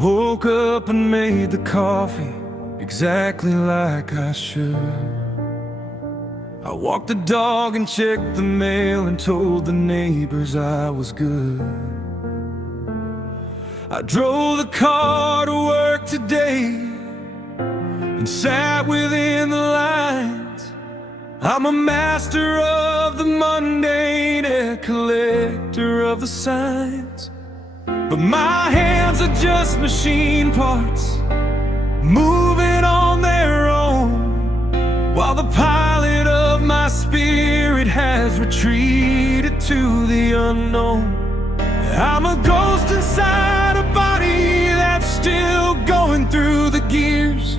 woke up and made the coffee exactly like I should. I walked the dog and checked the mail and told the neighbors I was good. I drove the car to work today and sat within the lines. I'm a master of the mundane, a collector of the signs. But my hands are just machine parts, moving on their own, while the pilot of my spirit has retreated to the unknown. I'm a ghost inside a body that's still going through the gears,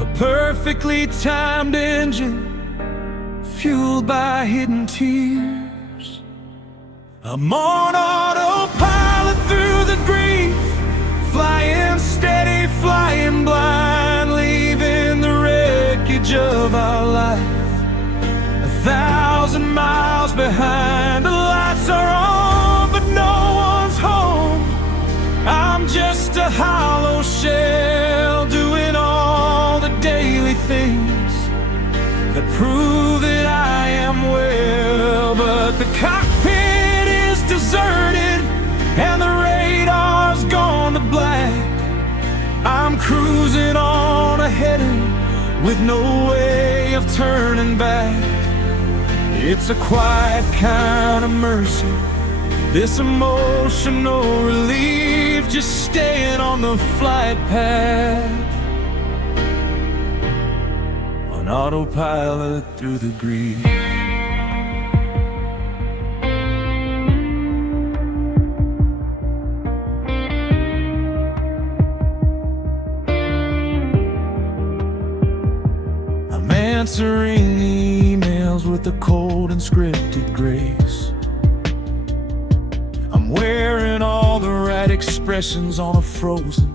a perfectly timed engine fueled by hidden tears. I'm on autopilot through the grief, flying steady, flying blind, leaving the wreckage of our life 1,000 miles behind. The lights are on, but no one's home. I'm just a hollow shell, doing all the daily things that prove that I am well. But the cockpit is deserted and the radar's gone to black. I'm cruising on ahead with no way of turning back. It's a quiet kind of mercy, this emotional relief, just staying on the flight path, on autopilot through the grief. I'm answering emails with a cold and scripted grace. I'm wearing all the right expressions on a frozen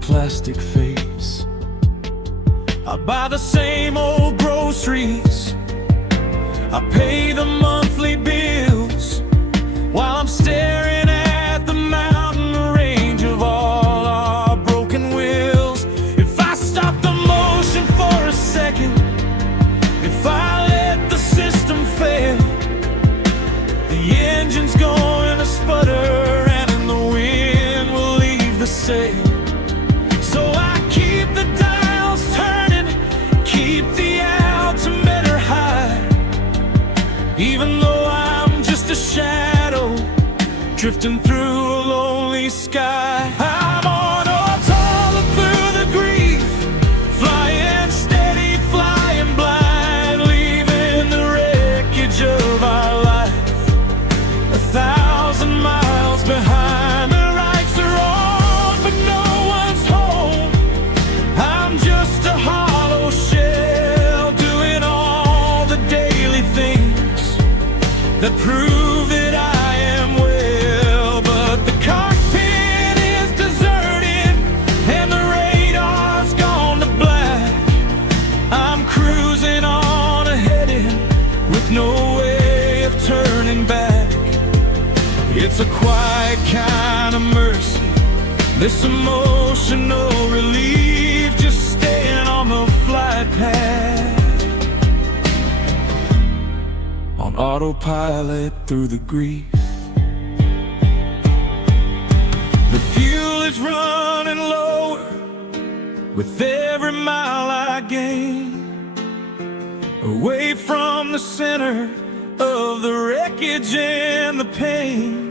plastic face. I buy the same old groceries, I pay the monthly bills, while I'm staring at the mountain range of all our broken wheels. If I stop the motion for a second, if I let the system fail, the engine's going to sputter and in the wind will leave the sail. So I keep the dials turning, keep the altimeter high, even though I'm just a shadow drifting through a lonely sky. I'm on autopilot through the grief, flying steady, flying blind, leaving the wreckage of our life 1,000 miles behind. The lights are on, but no one's home. I'm just a hollow shell, doing all the daily things that prove that I am well. But the cockpit is deserted and the radar's gone to black. I'm cruising on ahead with no way of turning back. It's a quiet kind of mercy, this emotional relief, just staying on the flight path, on autopilot through the grief. The fuel is running lower with every mile I gain, away from the center of the wreckage and the pain.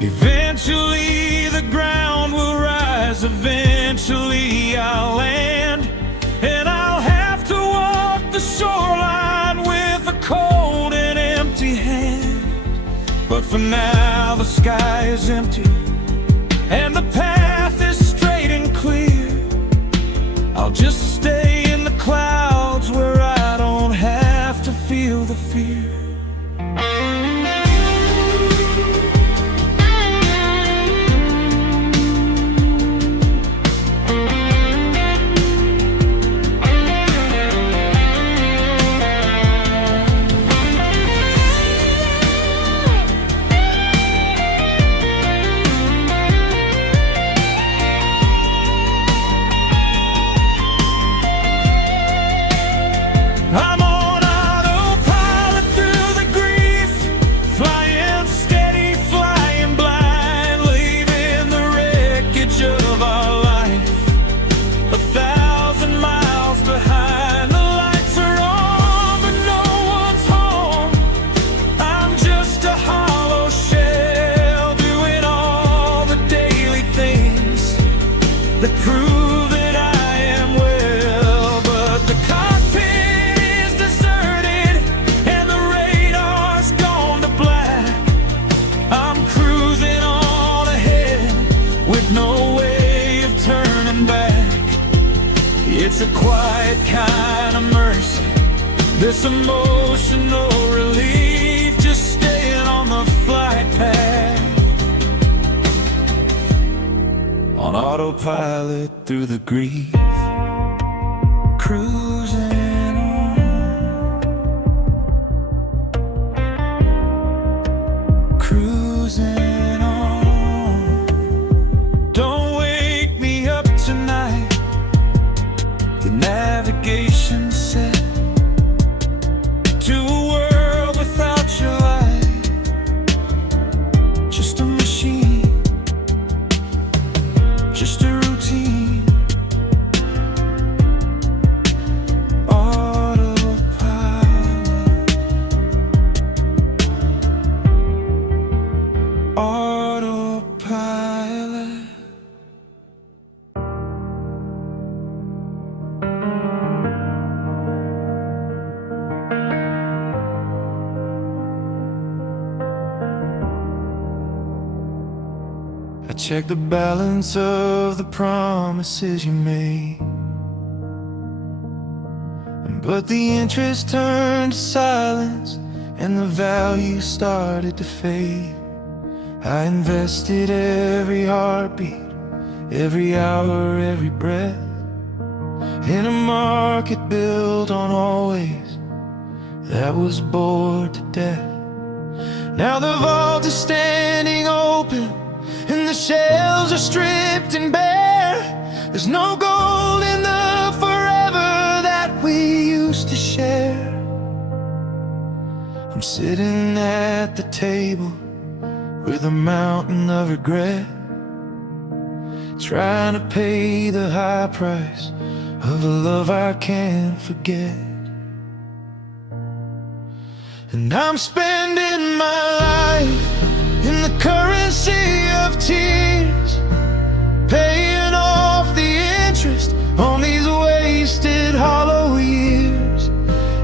Eventually the ground will rise, eventually I'll land, and I'll have to walk the shoreline with a cold and empty hand. But for now the sky is empty and the path is straight and clear. I'll just stay in the clouds where I don't have to feel the fear. prove that I am well. But the cockpit is deserted and the radar's gone to black. I'm cruising on ahead with no way of turning back. It's a quiet kind of mercy, this emotional relief, just staying on the flight path, on autopilot through the grief, cruising on, cruising on. Don't wake me up tonight, the navigation set to a world without your light, just a machine, just a routine, autopilot, autopilot. I check the balance of the promises you made, but the interest turned to silence and the value started to fade. I invested every heartbeat, every hour, every breath, in a market built on always that was bored to death. Now the vault is standing open and the shelves are stripped and bare. There's no gold in the forever that we used to share. I'm sitting at the table with a mountain of regret, trying to pay the high price of a love I can't forget. And I'm spending my life in the currency of tears, paying off the interest on these wasted hollow years.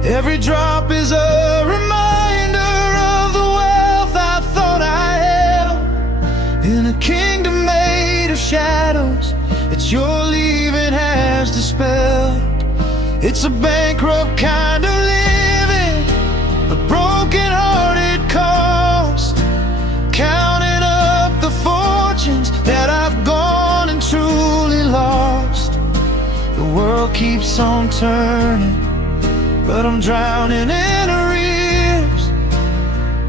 Every drop is a reminder of the wealth I thought I held, in a kingdom made of shadows that your leaving has dispelled. It's a bankrupt kind of living, a broken-hearted cost, counting up the fortunes that I've gone and truly lost. The world keeps on turning, but I'm drowning in arrears,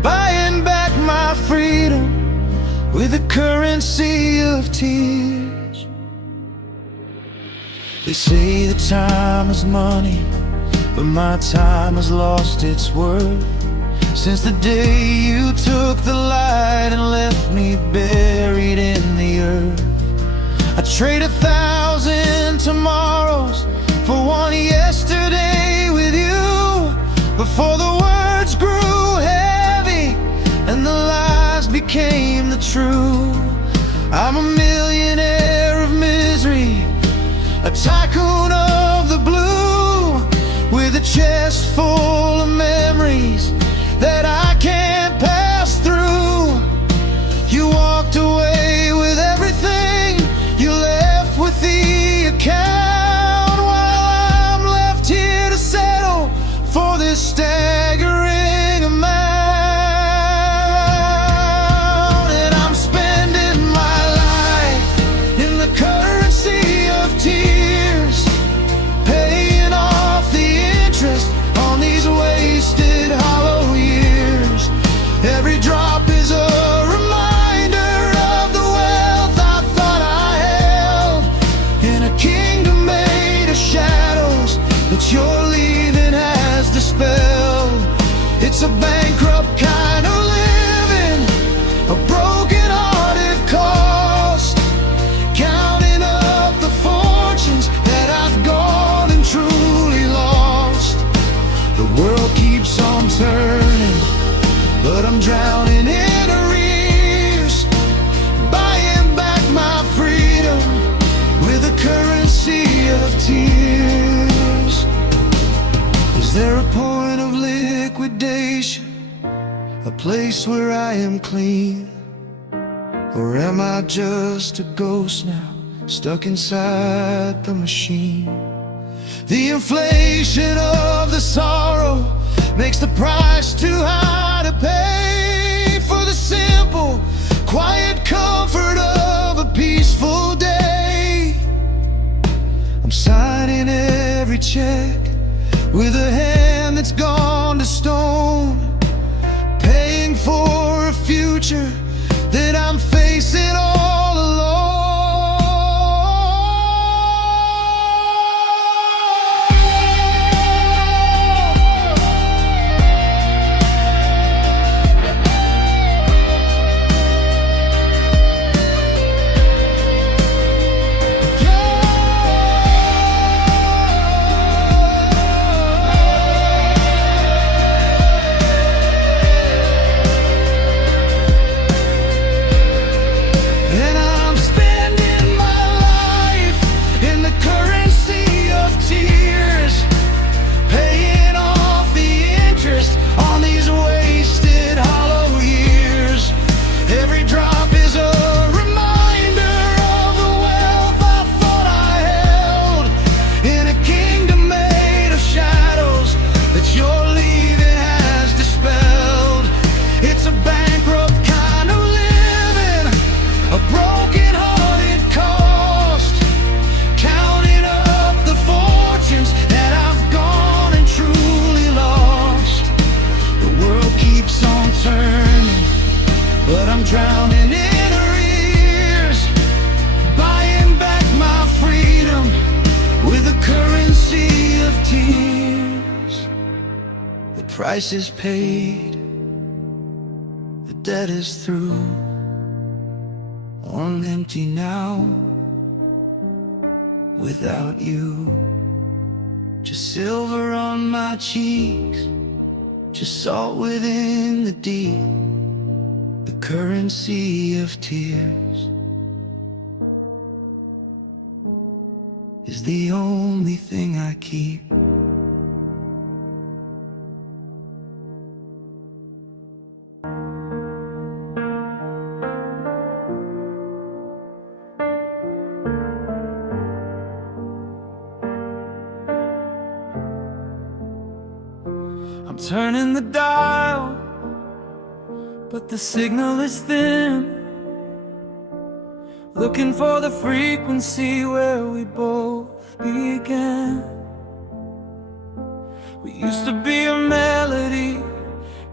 buying back my freedom with a currency of tears. They say that time is money, but my time has lost its worth since the day you took the light and left me buried in the earth. I trade 1,000 tomorrows for one yesterday with you, before the words grew heavy and the lies became the truth. I'm a millionaire of misery, a tycoon of the blue, with a chest full of memories that I can't pass through. You walked away with everything, you left with the account, while I'm left here to settle for this staggering amount. And I'm spending my life in the currency of tears, paying off the interest on these wasted hollow years. Every drop is a reminder of the wealth I thought I held, in a kingdom made of shadows that your leaving has dispelled. It's a bankrupt kind of living, a broken-hearted cost, counting up the fortunes that I've gone and truly lost. The world keeps on turning, but I'm drowning in arrears, buying back my freedom with a currency there a point of liquidation, a place where I am clean? Or am I just a ghost now, stuck inside the machine? The inflation of the sorrow makes the price too high to pay for the simple, quiet comfort of a peaceful day. I'm signing every check with a hand that's gone to stone, paying for a future that I'm facing all alone. But I'm drowning in arrears, buying back my freedom with the currency of tears. The price is paid, the debt is through. I'm empty now, without you. Just silver on my cheeks, just salt within the deep. The currency of tears is the only thing I keep. I'm turning the dial, but the signal is thin, looking for the frequency where we both began. We used to be a melody,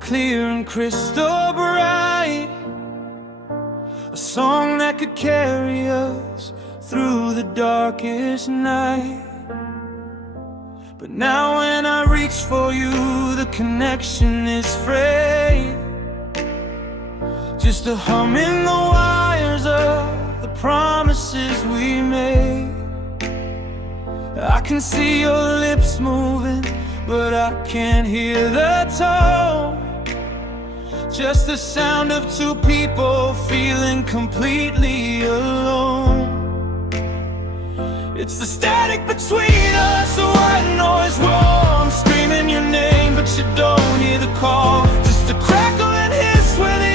clear and crystal bright, a song that could carry us through the darkest night. But now when I reach for you, the connection is frayed, just a hum in the wires of the promises we made. I can see your lips moving, but I can't hear the tone, just the sound of two people feeling completely alone. It's the static between us, a white noise wall. I'm screaming your name, but you don't hear the call, just a crackle and hiss where the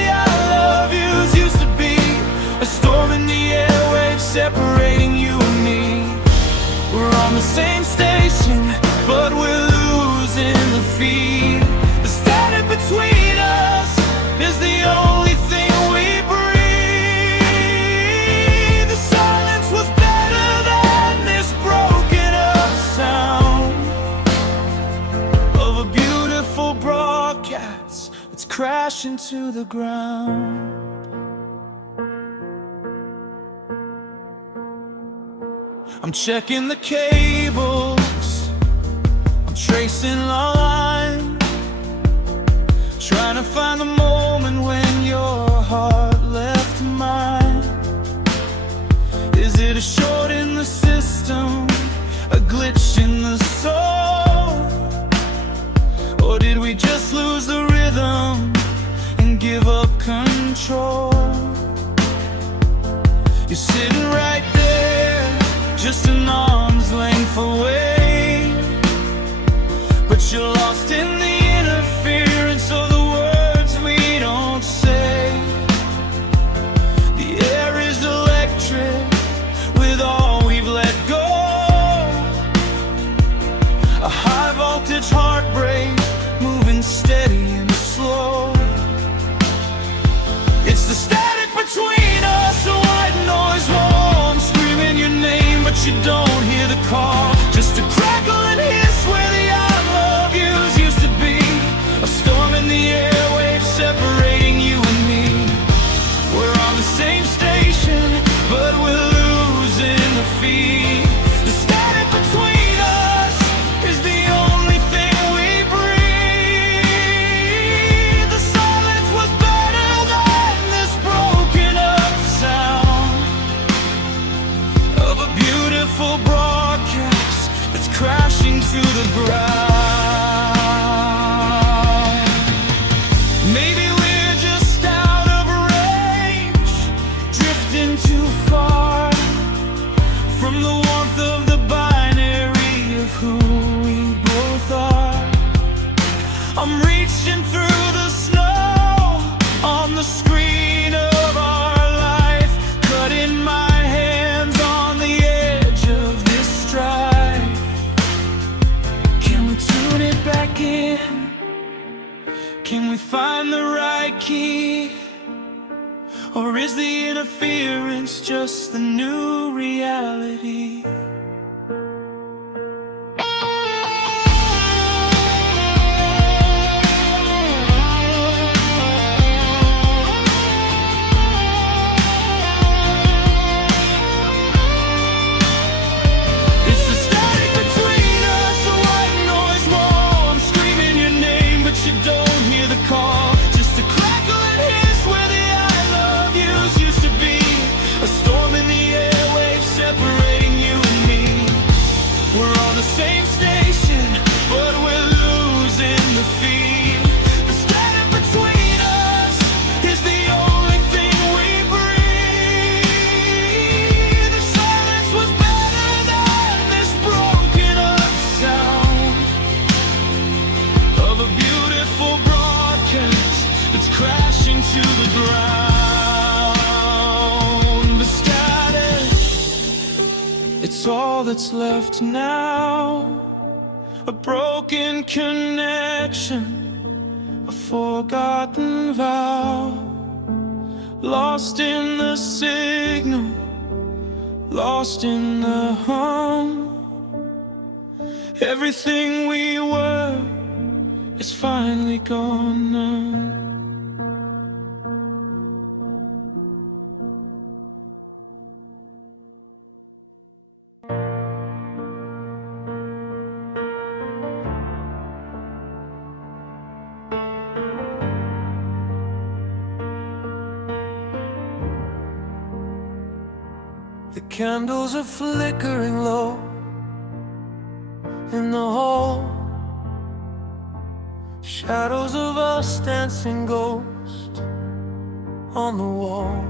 used to be, a storm in the airwaves separating you and me. We're on the same station, but we're losing the feed. The static between us is the only thing we breathe. The silence was better than this broken up sound of a beautiful broadcast that's crashing to the ground. I'm checking the cables, I'm tracing our line, trying to find the moment when your heart left mine. Is it a short in the system, a glitch in the soul? Or did we just lose the rhythm and give up control? You're sitting right there, just an arm's length away, but but you're lost in the interference of the words we don't say. The air is electric with all we've let go. A high voltage heartbreak, moving steady and slow. It's the static between us, a white noise wall. I'm screaming your name, but you don't hear the call. Just a crackle and hiss where the I love yous used to be. A storm in the airwaves separating you and me. We're on the same station, but we're losing the feed. The static between us is the only thing we breathe. The silence was better than this broken up sound of a beautiful broadcast that's crashing to the ground. Maybe we're just out of range, drifting too far from the warmth of the binary of who we both are. I'm reaching through the snow on the screen of our life, cutting my hands on the edge of this strife. Can we tune it back in? Can we find the right key? Or is the interference just the new reality? It's the static between us, a white noise wall. I'm screaming your name, but you don't hear the call. Just a crackle and hiss where the I love yous used to be. A storm in the airwaves separating you and me. We're on the same station, but we're losing the feed. The static between us is the only thing we breathe. The silence was better than this broken up sound of a beautiful broadcast that's crashing to the ground. The static, it's all that's left now. A broken connection, a forgotten vow. Lost in the signal, lost in the hum. Everything we were is finally gone now. The candles are flickering low in the hall. Shadows of us dancing ghost on the wall.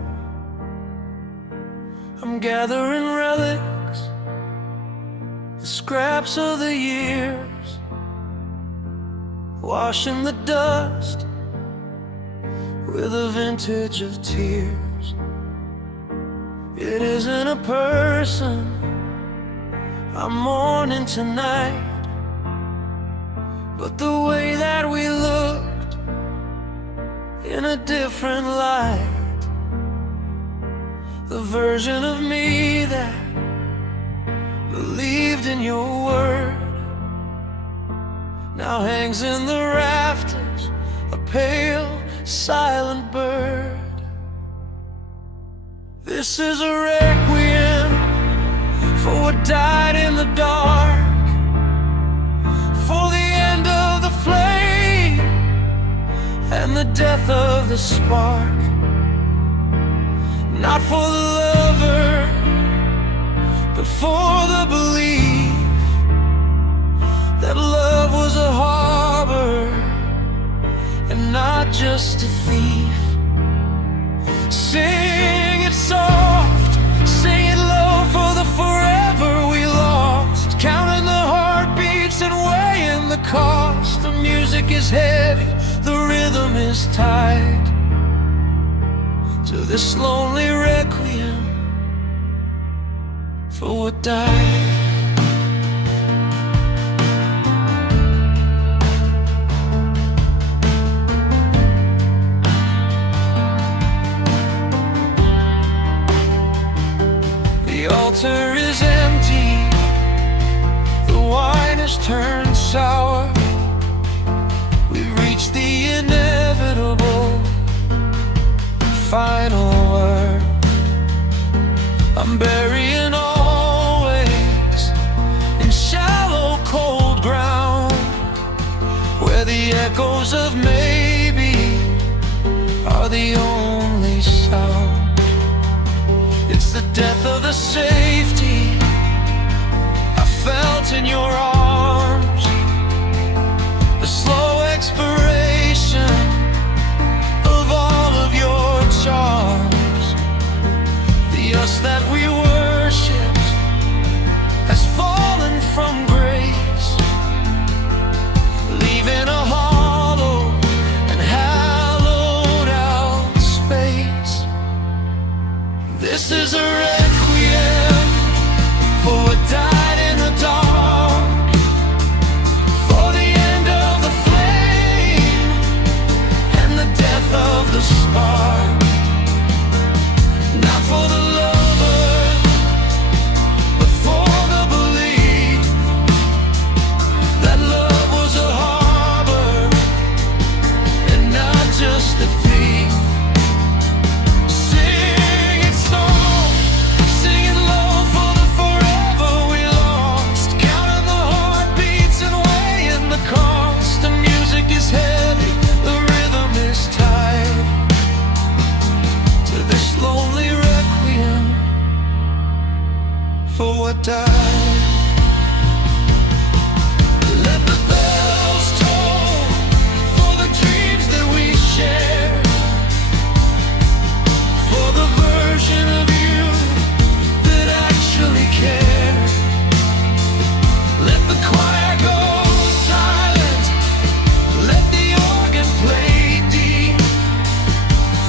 I'm gathering relics, the scraps of the years, washing the dust with a vintage of tears. It isn't a person I'm mourning tonight, but the way that we looked in a different light. The version of me that believed in your word now hangs in the rafters, a pale, silent bird. This is a requiem for what died in the dark, for the end of the flame and the death of the spark. Not for the lover, but for the belief that love was a harbor and not just a thief. Sing it soft, sing it low for the forever we lost, counting the heartbeats and weighing the the cost. The music is heavy, the rhythm is tied to this lonely requiem for what died. The altar is empty, the wine has turned sour. We've reached the inevitable final word. I'm burying always in shallow cold ground, where the echoes of maybe are the only sound. It's the death of the safety I felt in your arms, the slow expiration of all of your charms. The us that we worshipped has fallen from grace, leaving a hollow and hallowed out space. This is a requiem for what died in the dark, for the end of the flame and the death of the spark. Not for the lover, but for the belief that love was a harbor and not just a thief. Sing it soft, sing it low for the forever we lost, counting the heartbeats and weighing the cost. The music is heavy, the rhythm is tied to this lonely requiem for what died. Let the bells toll for the dreams that we share, for the version of you that actually cared. Let the choir go silent, let the organ play deep,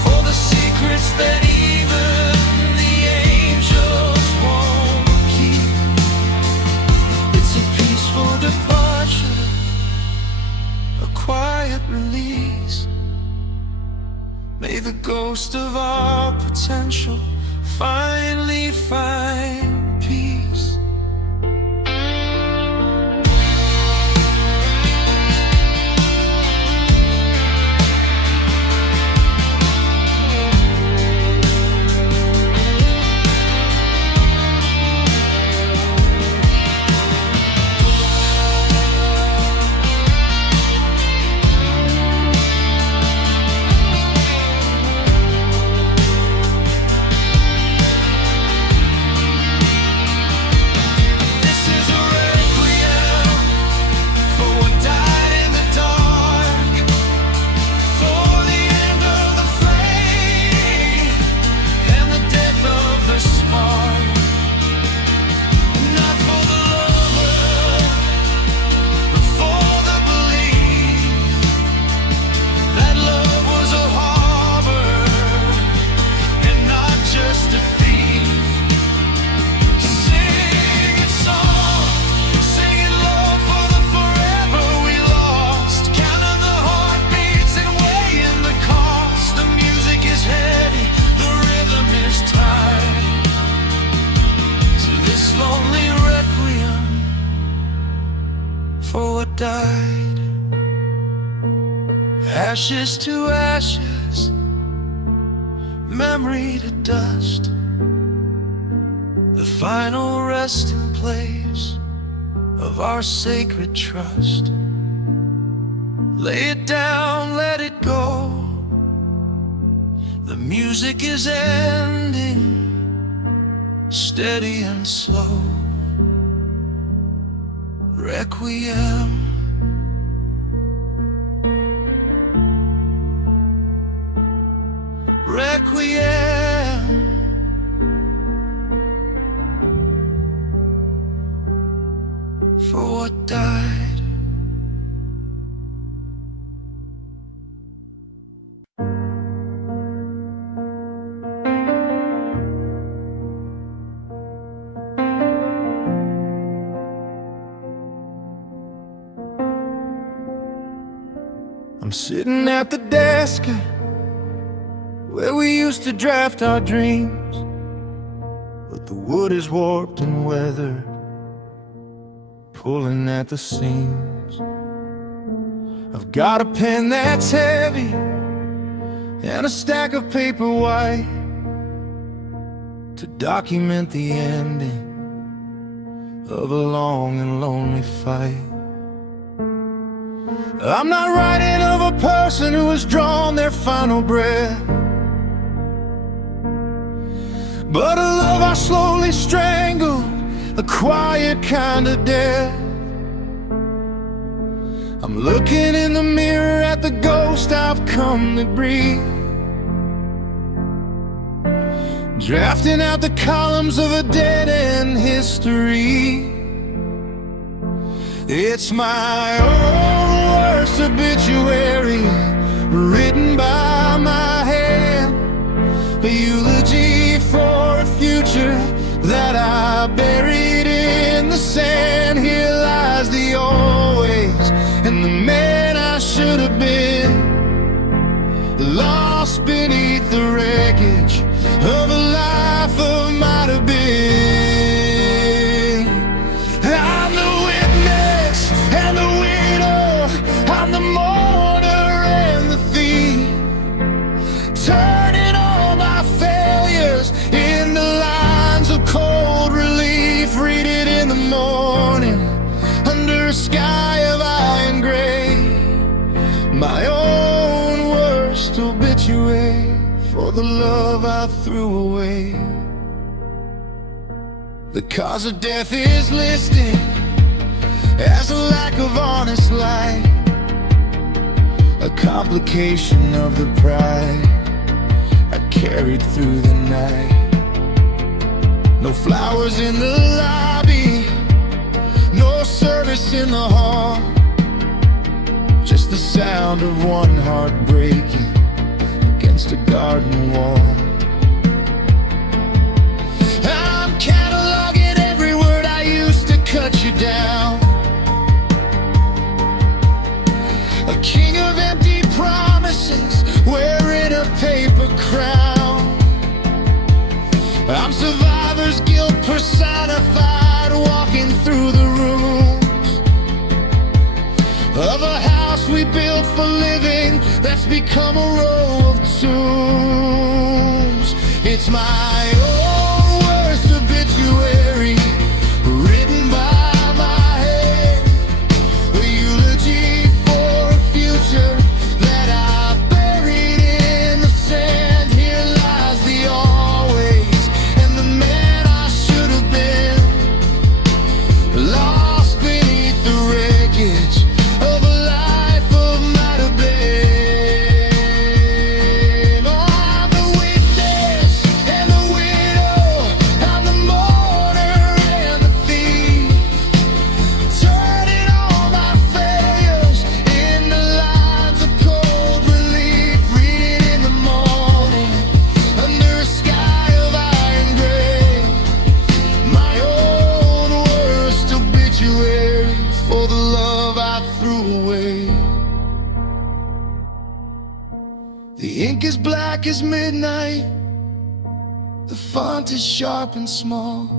for the secrets that even the angels won't keep. It's a peaceful departure, a quiet release. May the ghost of our potential finally find peace. This is a requiem for what died in the dark, for the end of the flame and the death of the spark. Not for the lover, but for the belief that love was a harbor and not just a thief. Sing it soft, sing it low for the forever we lost, counting the heartbeats and weighing the cost. The music is heavy, the rhythm is tied to this lonely requiem for what died. Ashes to ashes, memory to dust, the final resting place of our sacred trust. Lay it down, let it go. The music is ending, steady and slow. Requiem. Requiem for what died. I'm sitting at the desk where we used to draft our dreams, but the wood is warped and weathered, pulling at the seams. I've got a pen that's heavy and a stack of paper white to document the ending of a long and lonely fight. I'm not writing of a person who has drawn their final breath, but a love I slowly strangled, a quiet kind of death. I'm looking in the mirror at the ghost I've come to breathe, drafting out the columns of a dead-end history. It's my own worst obituary, written by my hand, a eulogy for a future that I buried in the sand. Here lies the always and the man I should have been, lost beneath the wreckage of a life of might have been. I'm the witness and the widow, I'm the mourner and the thief, turning all my failures into lines of cold relief. Read it in the morning under a sky of iron gray, my own worst obituary for the love I threw away. The cause of death is listed as a lack of honest light, a complication of the pride I carried through the night. No flowers in the lobby, no service in the hall, just the sound of one heart breaking against a garden wall. I'm cataloging every word I used to cut you down, a king of empty promises wearing a paper crown. I'm survivor's guilt personified, walking through the rooms of a house we built for living that's become a row of tombs. It's my own worst obituary, written by my hand, a eulogy for a future that I buried in the sand. Here lies the always and the man I should have been, lost beneath the wreckage of a life of might have been. Oh, I'm the witness and the widow, I'm the mourner and the thief, turning all my failures into lines of cold relief. Read it in the morning under a sky of iron gray, my own worst obituary for the love I threw away. The ink is black as midnight, the font is sharp and small,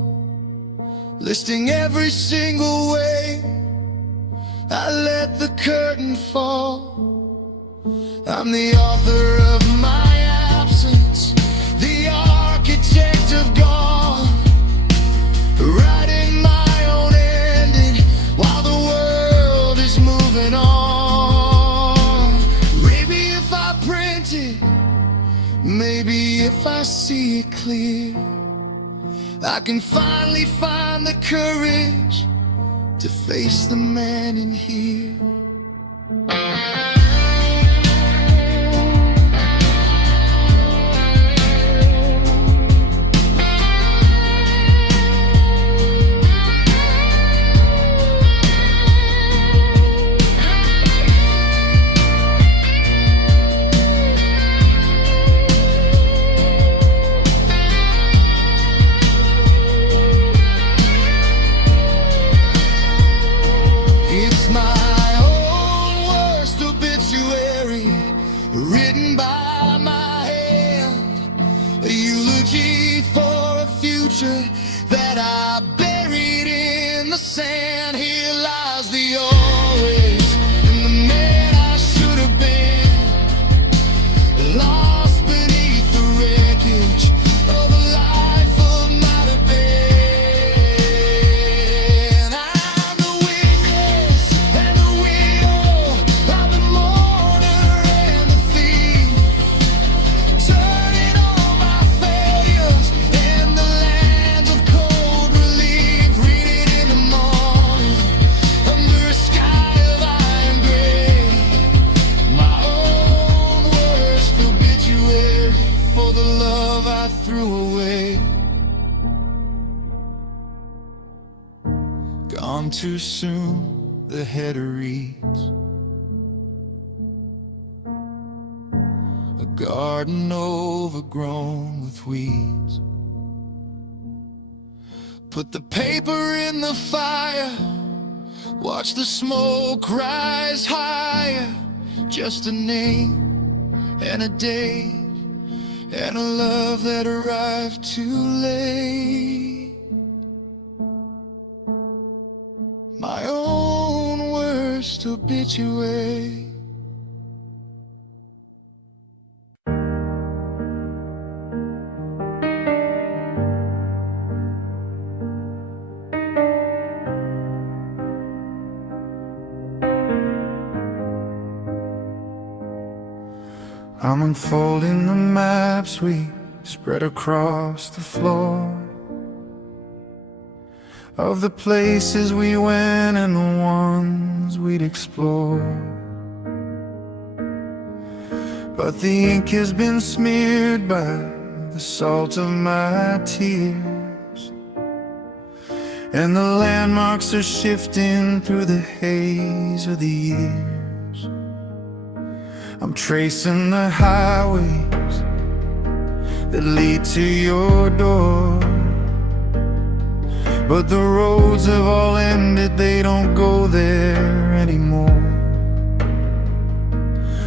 listing every single way I let the curtain fall. I'm the author of my absence, the architect of gone, writing my own ending while the world is moving on. Maybe if I print it, maybe if I see it clear, I can finally find the courage to face the man in here. It's my own too soon, the header reads. A garden overgrown with weeds. Put the paper in the fire, watch the smoke rise higher. Just a name and a date and a love that arrived too late. My own worst obituary. I'm unfolding the maps we spread across the floor, of the places we went and the ones we'd explore. But the ink has been smeared by the salt of my tears, and the landmarks are shifting through the haze of the years. I'm tracing the highways that lead to your door, but the roads have all ended, they don't go there anymore.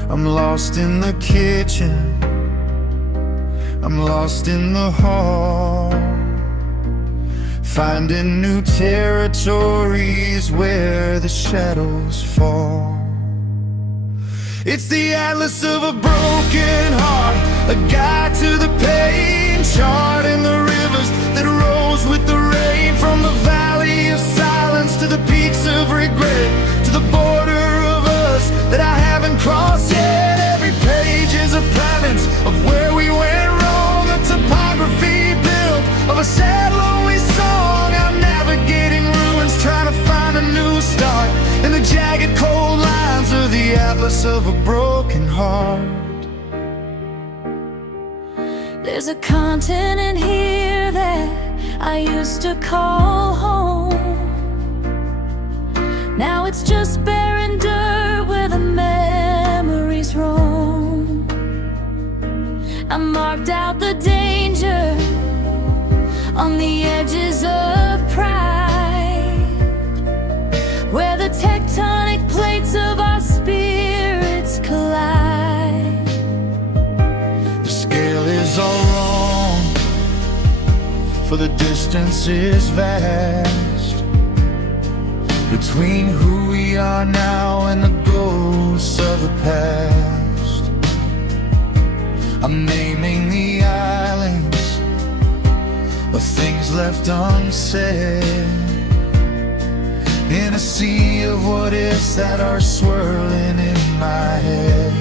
I'm lost in the kitchen, I'm lost in the hall, finding new territories where the shadows fall. It's the atlas of a broken heart, a guide to the pain, charting the rivers that rose with the rain. From the valley of silence to the peaks of regret, to the border of us that I haven't crossed yet. Every page is a province of where we went wrong, a topography built of a sad, lonely song. I'm navigating ruins, trying to find a new start, and the jagged cold lines are the atlas of a broken heart. There's a continent here that I used to call home. Now it's just barren dirt where the memories roam. I marked out the danger on the edges of pride, where the tectonic plates of our spirits collide. The scale is all wrong, for the distance is vast between who we are now and the ghosts of the past. I'm naming the islands of things left unsaid, in a sea of what ifs that are swirling in my head.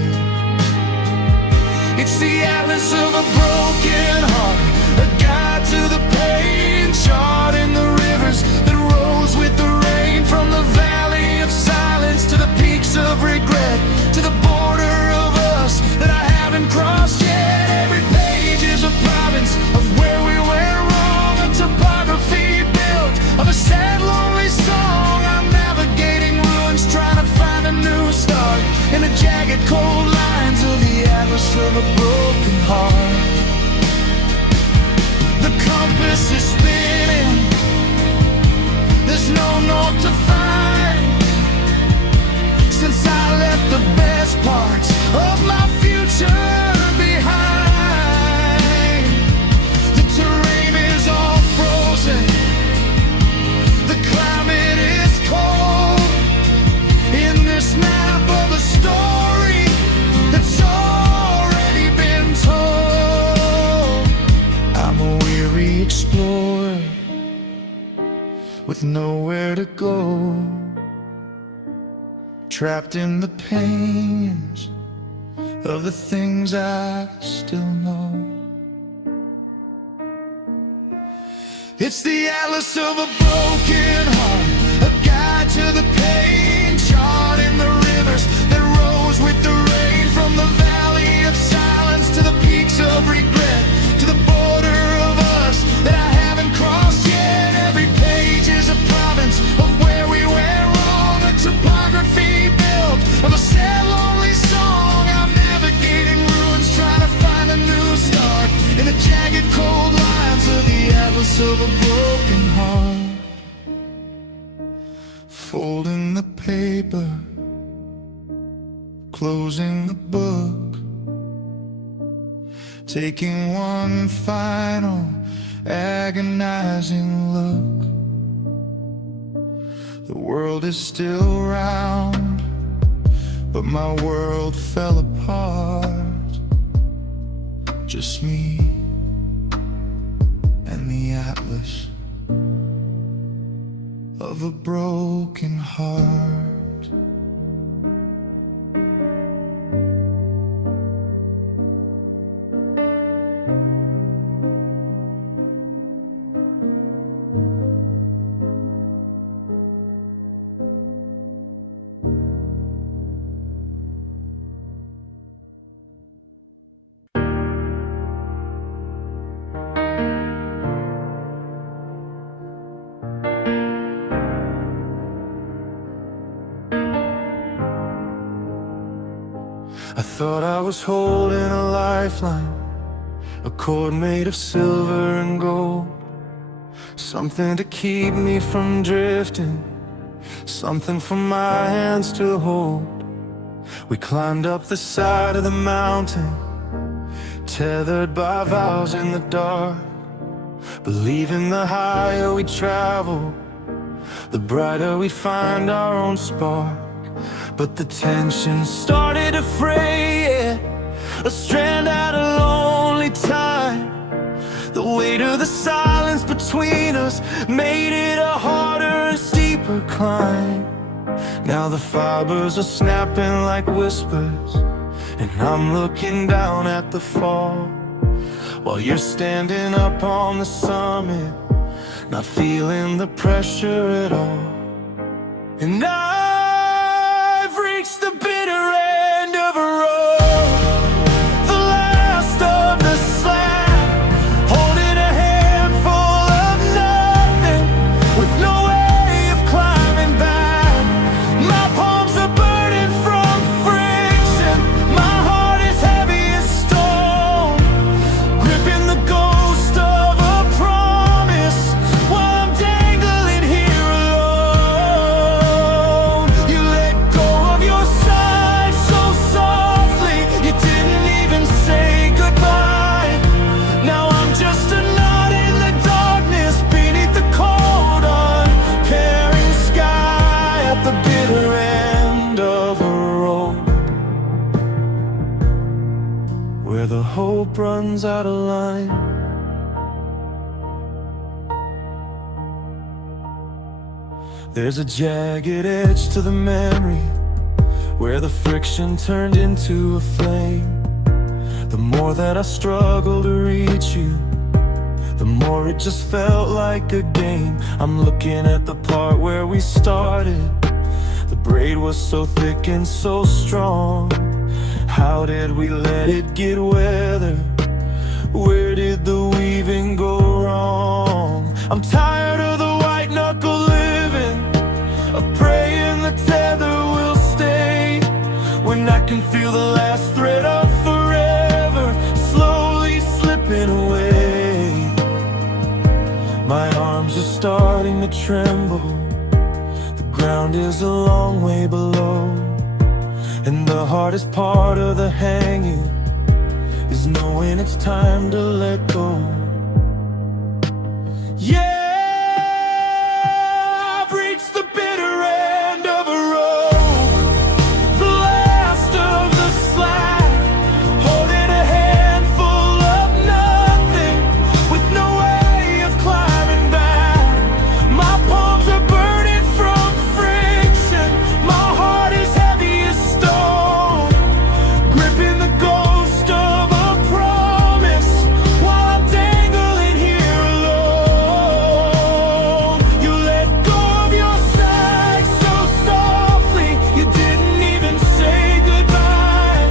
It's the atlas of a broken heart, a guide to the pain, charting the rivers that rose with the rain. From the valley of silence to the peaks of regret, to the border of us that I haven't crossed yet. Every page is a province of where we went wrong, a topography built of a sad, lonely song. I'm navigating ruins, trying to find a new start, in the jagged cold lines of the atlas of a broken heart. The compass is spinning, there's no north to find, since I left the best parts of my future behind. The terrain is all frozen, the climate is cold, in this map of a story that's already been told. I'm a weary explorer with nowhere to go, trapped in the pains of the things I still know. It's the atlas of a broken heart, a guide to the pain, charting the rivers that rose with the rain. From the valley of silence to the peaks of regret, to the border of us that I haven't crossed yet. Every page is a province of where we folding the paper, closing the book, taking one final agonizing look. The world is still round, but my world fell apart. Just me and the atlas of a broken heart. I thought I was holding a lifeline, a cord made of silver and gold, something to keep me from drifting, something for my hands to hold. We climbed up the side of the mountain, tethered by vows in the dark, believing the higher we travel, the brighter we find our own spark. But the tension started to fray, yeah. A strand at a lonely time. The weight of the silence between us made it a harder and steeper climb. Now the fibers are snapping like whispers, and I'm looking down at the fall, while you're standing up on the summit, not feeling the pressure at all. And I've reached the bitter end of a road, the last of the slack, holding a handful of nothing, with no way of climbing back. My palms are burning from friction, my heart is heavy as stone, gripping the ghost of a promise, while I'm dangling here alone. You let go of your side so softly, you didn't even say goodbye. Now I'm just a knot in the darkness, beneath the cold, uncaring sky, at the bitter end of a road, where the hope runs out of line. There's a jagged edge to the memory, where the friction turned into a flame. The more that I struggle to reach you, the more it just felt like a game. I'm looking at the part where we started. The braid was so thick and so strong. How did we let it get weather? Where did the weaving go wrong? I'm tired of the white knuckle living, of praying the tether will stay, when I can feel the last thread of forever slowly slipping away. My arms are starting to tremble, the ground is a long way below, and the hardest part of the hanging is knowing it's time to let go. Yeah, I've reached the bitter end of a road, the last of the slack, holding a handful of nothing, with no way of climbing back. My palms are burning from friction, my heart is heavy as stone, gripping the ghost of a promise, while I'm dangling here alone. You let go of your side so softly, you didn't even say goodbye.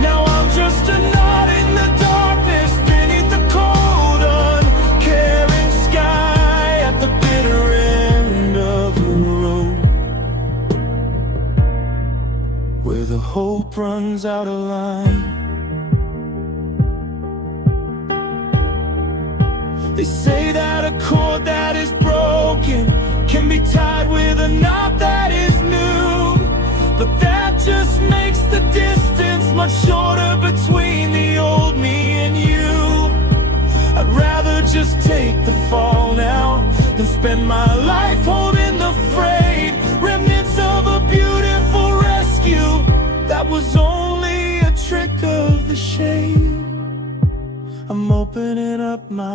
Now I'm just a knot in the darkness, beneath the cold, uncaring sky, at the bitter end of the road, where the hope runs out of line. They say that a cord that is broken can be tied with a knot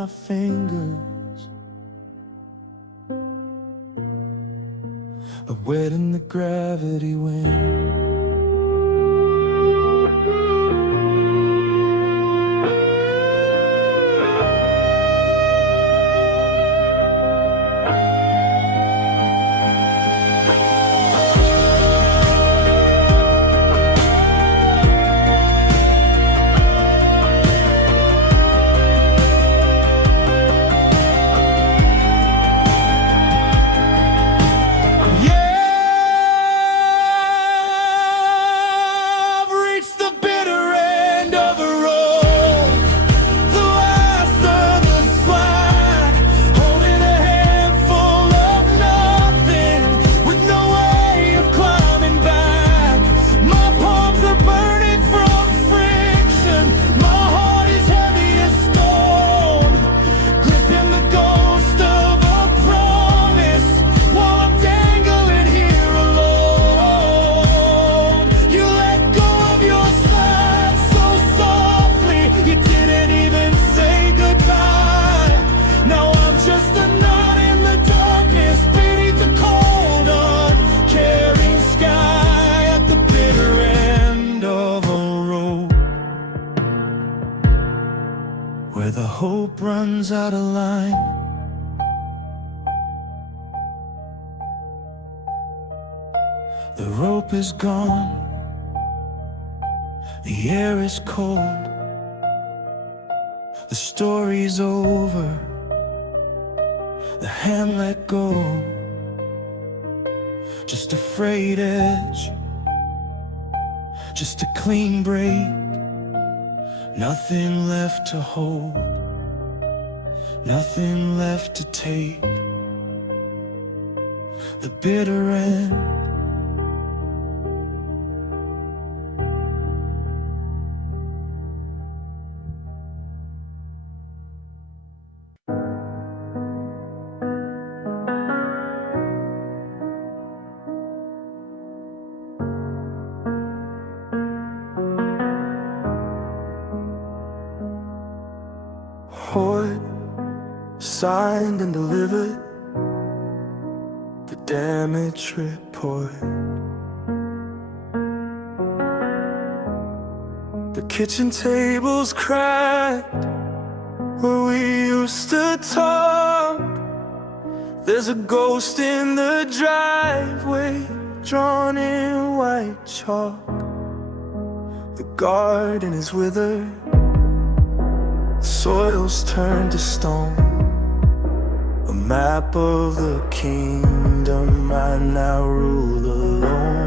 my fingers, are wet in the gravity wind. Where the hope runs out of line, the rope is gone, the air is cold, the story's over, the hand let go, just a frayed edge, just a clean break. Nothing left to hold, nothing left to take. The bitter end. Hoard, signed and delivered, the damage report. The kitchen table's cracked where we used to talk. There's a ghost in the driveway, drawn in white chalk. The garden is withered, soil's turned to stone. A map of the kingdom I now rule alone.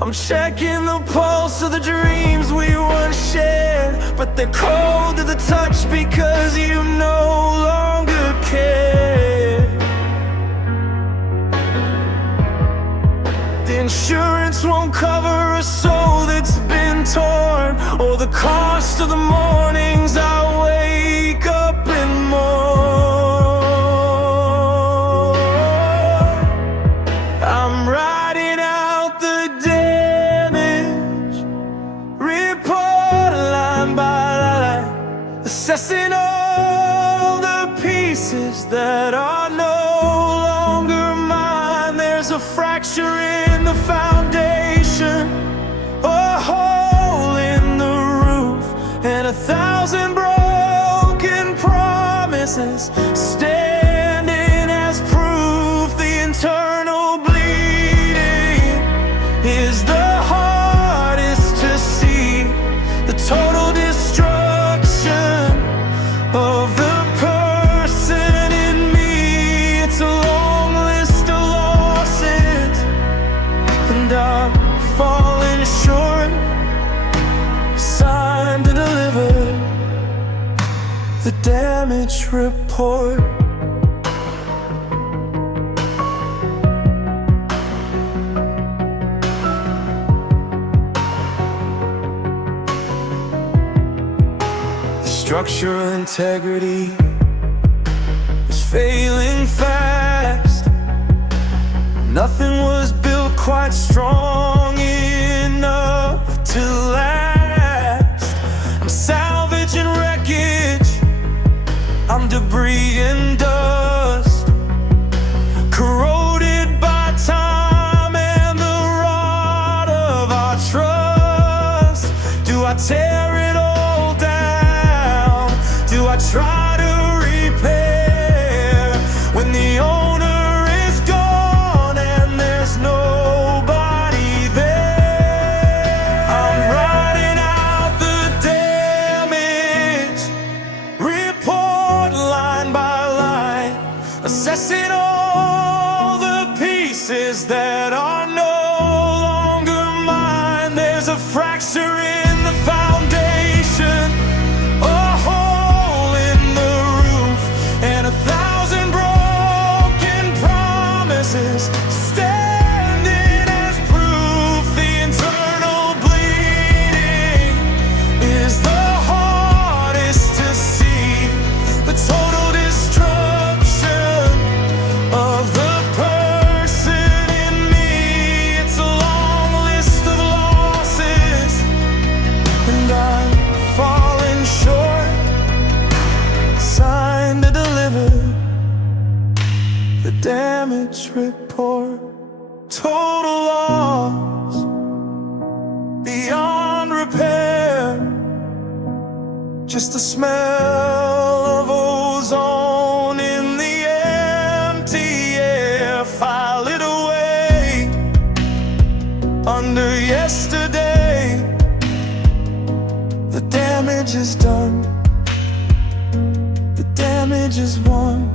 I'm checking the pulse of the dreams we once shared, but they're cold to the touch because you no longer care. The insurance won't cover a soul that's been torn, or the cost of the mornings I wake up and mourn. I'm writing out the damage report line by line, assessing all the pieces that are no longer mine. There's a fracture in the foundation, a hole in the roof, and 1,000 broken promises standing as proof. The internal bleeding is the hardest to see, the total destruction of the person in me. It's a long list of losses, and I'm falling short. Signed and delivered, the damage report. The structural integrity is failing fast. Nothing was built quite strong enough to last. I'm salvaging wreckage debris and dust, corroded by time and the rot of our trust. Do I tear it all down? Do I try to repair when the owner is gone and there's nobody there? I'm writing out the damage report line by line, assessing all the pieces that are no longer mine. There's a fracture in the foundation, a hole in the roof, and 1,000 broken promises standing as proof. The internal bleeding is the hardest to see, the total destruction of the person in me. It's a long list of losses, and I'm falling short. Signed to deliver the damage report. Total loss beyond repair, just the smell of ozone in the empty air. File it away under yesterday. The damage is done, the damage is won.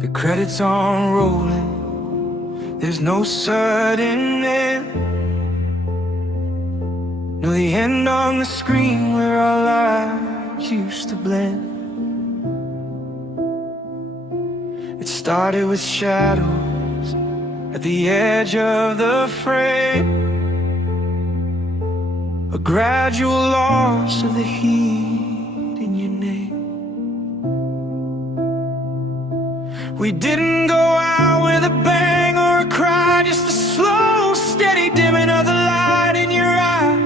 The credits aren't rolling, there's no sudden end. No, the end on the screen where our lives used to blend. It started with shadows at the edge of the frame, a gradual loss of the heat in your name. We didn't go out with a bang or a cry, just a slow, steady dimming of the light in your eye.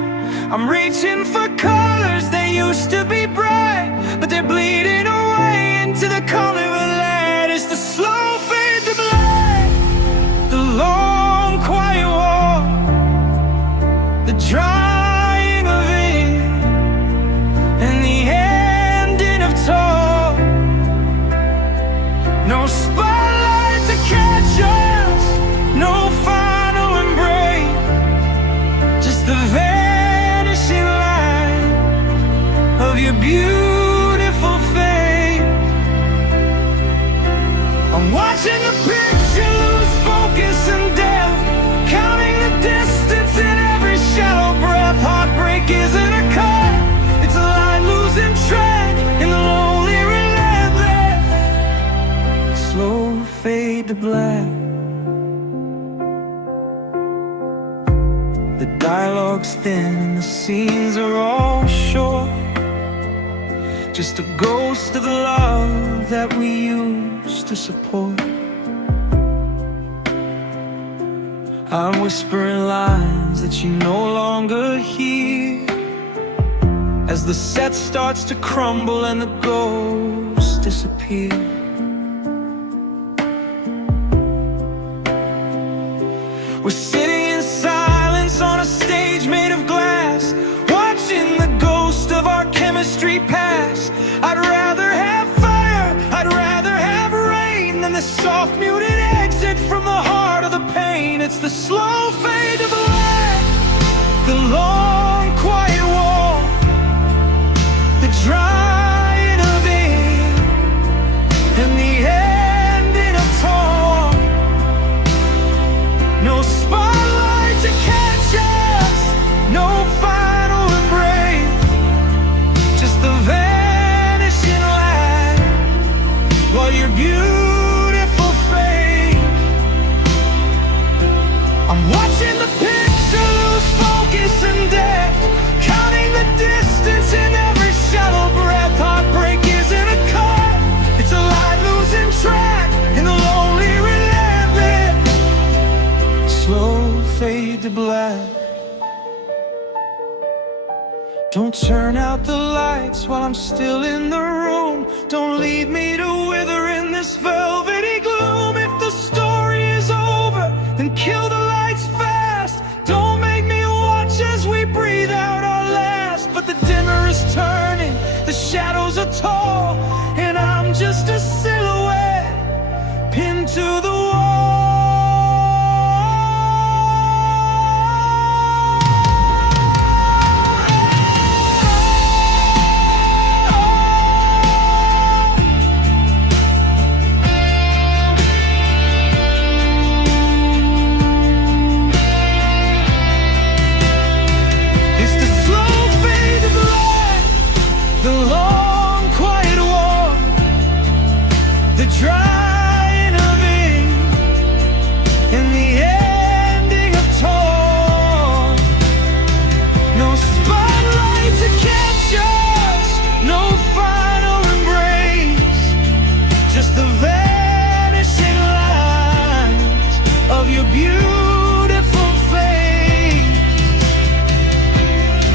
I'm reaching for colors that used to be bright, but they're bleeding away into the carnival light. It's the slow fade to black, the long quiet walk, the drying of it, and the ending of talk. No spotlight to catch us, no final embrace, just the vanishing line of your beautiful face. I'm watching the picture lose focus and depth, counting the distance in every shallow breath. Heartbreak isn't a cut, it's a line losing tread in the lonely relentless. Slow fade to black. The dialogue's thin and the scenes are all short, just a ghost of the love that we used to support. I'm whispering lines that you no longer hear, as the set starts to crumble and the ghosts disappear. We're sitting in silence on a stage made of glass, watching the ghost of our chemistry pass. I'd rather have fire, I'd rather have rain, than the soft muted exit from the heart of the pain. It's the slow fade to black, the long quiet walk, the drying of it, and the ending of talk. No spotlight to catch us, no final embrace, just the vanishing light, while your beautiful face. I'm watching the Don't turn out the lights while I'm still in the room. Don't leave me to wither in this velvety gloom. If the story is over, then kill the lights fast. Don't make me watch as we breathe out our last. But the dimmer is turning, the shadows are tall, and I'm just a silhouette pinned to the wall. The long, quiet war, the drying of ink, and the ending of torn. No spotlight to catch us, no final embrace, just the vanishing lines of your beautiful face.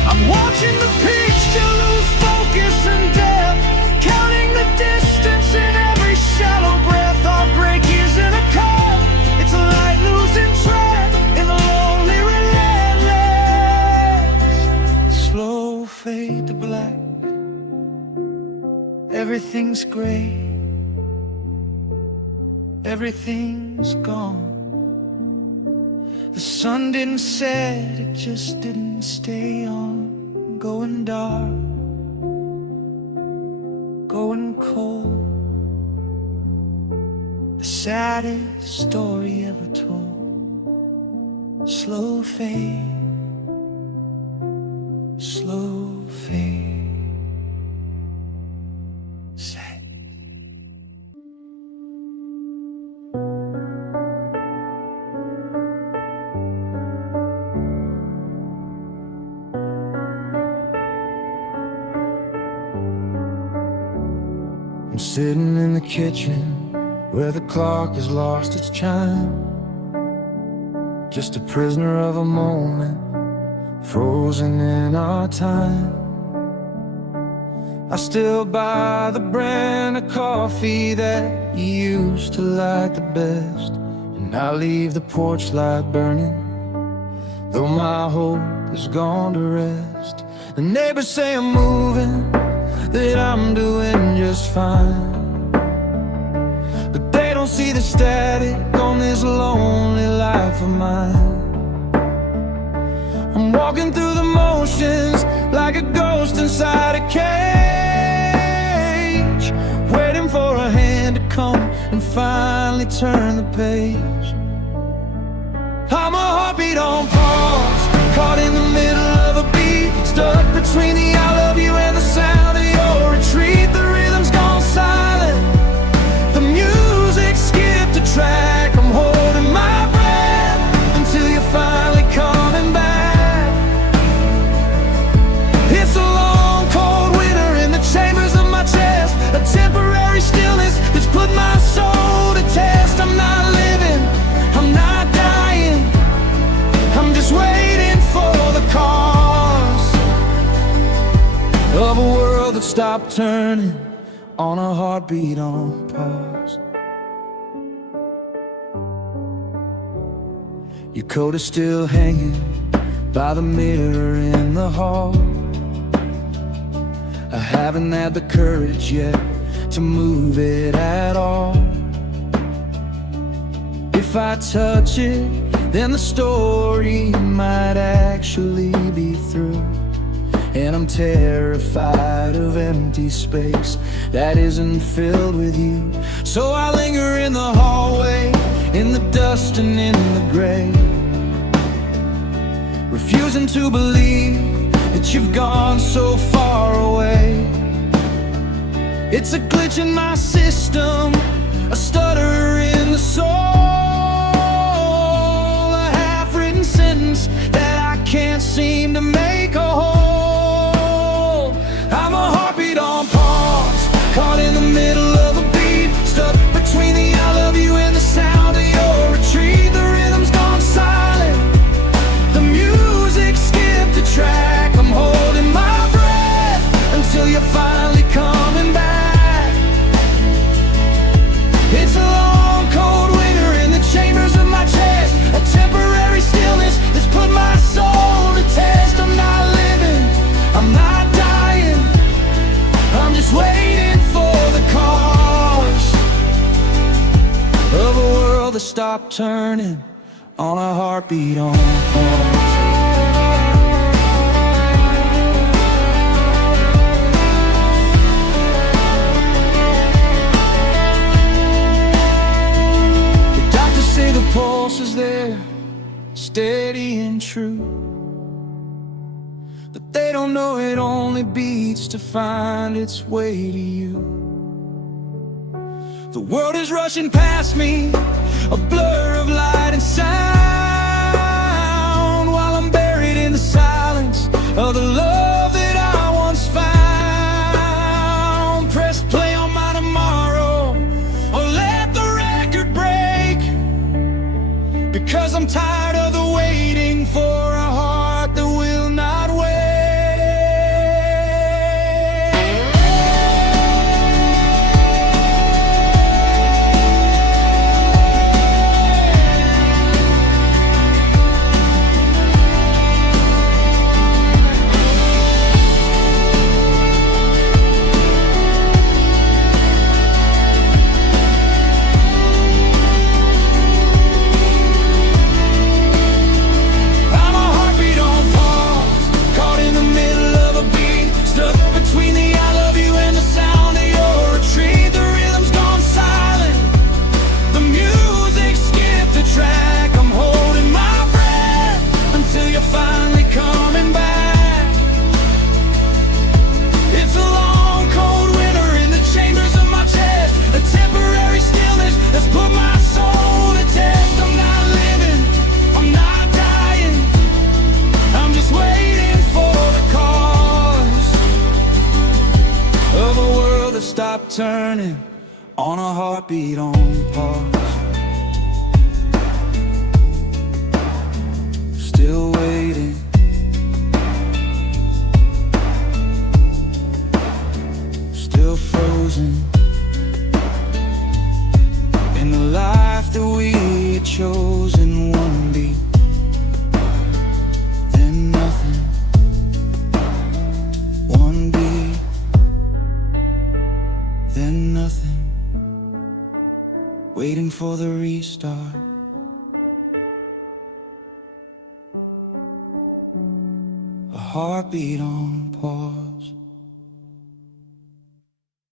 I'm watching the picture lose focus and depth, counting the distance in every shallow breath. Our break isn't a call, it's a light losing track in the lonely relentless. Slow fade to black, everything's gray, everything's gone. The sun didn't set, it just didn't stay on. Going dark, going cold, the saddest story ever told. Slow fade, slow fade, sad. I'm sitting in the kitchen where the clock has lost its chime, just a prisoner of a moment, frozen in our time. I still buy the brand of coffee that you used to like the best, and I leave the porch light burning, though my hope has gone to rest. The neighbors say I'm moving, that I'm doing just fine, but they don't see the static on this lonely life of mine. I'm walking through the motions like a ghost inside a cage, waiting for a hand to come and finally turn the page. I'm a heartbeat on pause, caught in the middle of a beat, stuck between the I love you and the sound of your retreat. The rhythm's gone silent, the music skipped a track. I'm holding my breath until you're finally coming back. It's a long cold winter in the chambers of my chest, a temporary stillness that's put my soul to test. I'm not living, I'm not dying, I'm just waiting for the cause of a world that stopped turning on a heartbeat on pause. Your coat is still hanging by the mirror in the hall. I haven't had the courage yet to move it at all. If I touch it, then the story might actually be through, and I'm terrified of empty space that isn't filled with you. So I linger in the hallway, in the dust and in the gray, refusing to believe that you've gone so far away. It's a glitch in my system, a stutter in the soul, a half-written sentence that I can't seem to make a whole. I'm a heartbeat on pause, caught in the middle of a beat, stuck between the I love you and the sound of your retreat. The rhythm's gone silent, the music skipped a track. I'm holding my breath just waiting for the cause of a world that stopped turning on a heartbeat on pause. The pulse is there, steady and true, but they don't know it only beats to find its way to you. The world is rushing past me, a blur of light and sound, while I'm buried in the silence of the love that I once found. Press play on my tomorrow, or let the record break, because I'm tired of the waiting for a heart that will not wait. Stop turning on a heartbeat on pause. Still waiting, still frozen in the life that we had chosen. One beat, then nothing. One beat, then nothing. Waiting for the restart. A heartbeat on